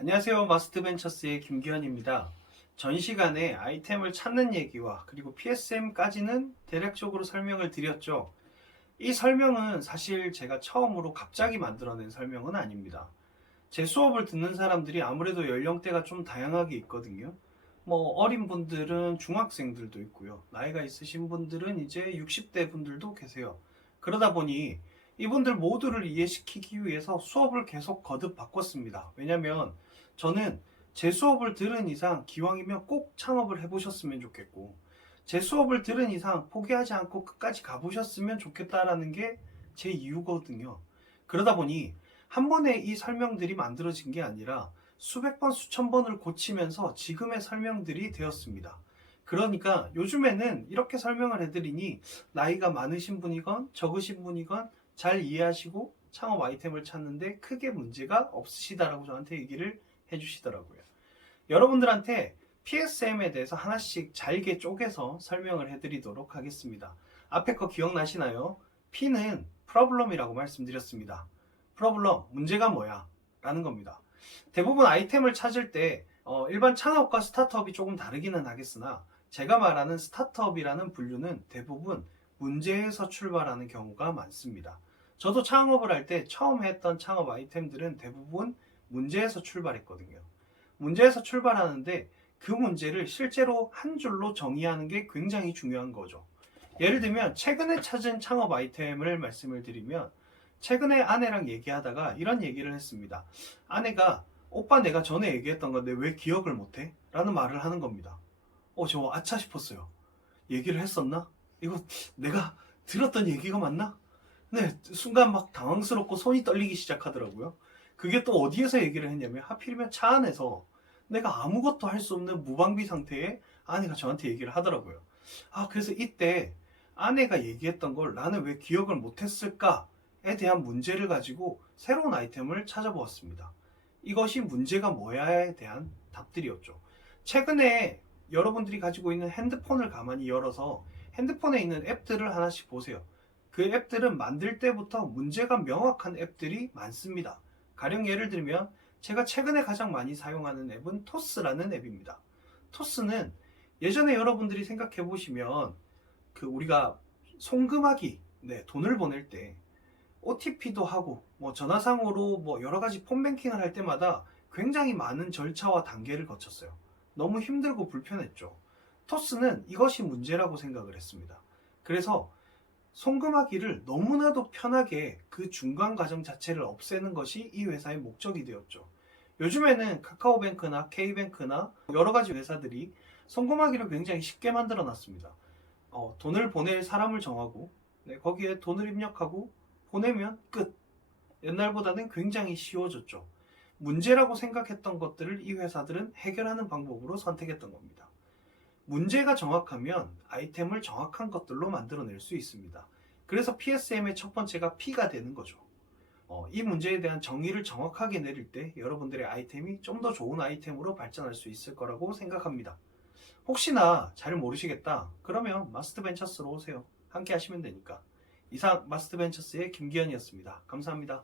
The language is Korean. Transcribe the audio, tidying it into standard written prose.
안녕하세요. 마스트벤처스의 김기현입니다. 전 시간에 아이템을 찾는 얘기와 그리고 PSM까지는 대략적으로 설명을 드렸죠. 이 설명은 사실 제가 처음으로 갑자기 만들어낸 설명은 아닙니다. 제 수업을 듣는 사람들이 아무래도 연령대가 좀 다양하게 있거든요. 어린 분들은 중학생들도 있고요. 나이가 있으신 분들은 이제 60대 분들도 계세요. 그러다 보니 이분들 모두를 이해시키기 위해서 수업을 계속 거듭 바꿨습니다. 왜냐면 저는 제 수업을 들은 이상 기왕이면 꼭 창업을 해보셨으면 좋겠고, 제 수업을 들은 이상 포기하지 않고 끝까지 가보셨으면 좋겠다라는 게 제 이유거든요. 그러다 보니 한 번에 이 설명들이 만들어진 게 아니라 수백 번, 수천 번을 고치면서 지금의 설명들이 되었습니다. 그러니까 요즘에는 이렇게 설명을 해드리니 나이가 많으신 분이건 적으신 분이건 잘 이해하시고 창업 아이템을 찾는데 크게 문제가 없으시다라고 저한테 얘기를 해주시더라고요. 여러분들한테 PSM에 대해서 하나씩 잘게 쪼개서 설명을 해드리도록 하겠습니다. 앞에 거 기억나시나요? P는 Problem이라고 말씀드렸습니다. Problem, 문제가 뭐야? 라는 겁니다. 대부분 아이템을 찾을 때 일반 창업과 스타트업이 조금 다르기는 하겠으나 제가 말하는 스타트업이라는 분류는 대부분 문제에서 출발하는 경우가 많습니다. 저도 창업을 할 때 처음 했던 창업 아이템들은 대부분 문제에서 출발했거든요. 문제에서 출발하는데 그 문제를 실제로 한 줄로 정의하는 게 굉장히 중요한 거죠. 예를 들면 최근에 찾은 창업 아이템을 말씀을 드리면, 최근에 아내랑 얘기하다가 이런 얘기를 했습니다. 아내가 오빠 내가 전에 얘기했던 건데 왜 기억을 못해? 라는 말을 하는 겁니다. 저 아차 싶었어요. 얘기를 했었나? 이거 내가 들었던 얘기가 맞나? 네, 순간 막 당황스럽고 손이 떨리기 시작하더라고요. 그게 또 어디에서 얘기를 했냐면 하필이면 차 안에서 내가 아무것도 할 수 없는 무방비 상태에 아내가 저한테 얘기를 하더라고요. 그래서 이때 아내가 얘기했던 걸 나는 왜 기억을 못했을까에 대한 문제를 가지고 새로운 아이템을 찾아보았습니다. 이것이 문제가 뭐야에 대한 답들이었죠. 최근에 여러분들이 가지고 있는 핸드폰을 가만히 열어서 핸드폰에 있는 앱들을 하나씩 보세요. 그 앱들은 만들 때부터 문제가 명확한 앱들이 많습니다. 가령 예를 들면 제가 최근에 가장 많이 사용하는 앱은 토스라는 앱입니다. 토스는 예전에 여러분들이 생각해 보시면 우리가 송금하기, 돈을 보낼 때 OTP도 하고 전화상으로 여러 가지 폰뱅킹을 할 때마다 굉장히 많은 절차와 단계를 거쳤어요. 너무 힘들고 불편했죠. 토스는 이것이 문제라고 생각을 했습니다. 그래서 송금하기를 너무나도 편하게 그 중간 과정 자체를 없애는 것이 이 회사의 목적이 되었죠. 요즘에는 카카오뱅크나 K뱅크나 여러 가지 회사들이 송금하기를 굉장히 쉽게 만들어 놨습니다. 돈을 보낼 사람을 정하고 거기에 돈을 입력하고 보내면 끝. 옛날보다는 굉장히 쉬워졌죠. 문제라고 생각했던 것들을 이 회사들은 해결하는 방법으로 선택했던 겁니다. 문제가 정확하면 아이템을 정확한 것들로 만들어낼 수 있습니다. 그래서 PSM의 첫 번째가 P가 되는 거죠. 이 문제에 대한 정의를 정확하게 내릴 때 여러분들의 아이템이 좀 더 좋은 아이템으로 발전할 수 있을 거라고 생각합니다. 혹시나 잘 모르시겠다, 그러면 마스트벤처스로 오세요. 함께 하시면 되니까. 이상 마스트벤처스의 김기현이었습니다. 감사합니다.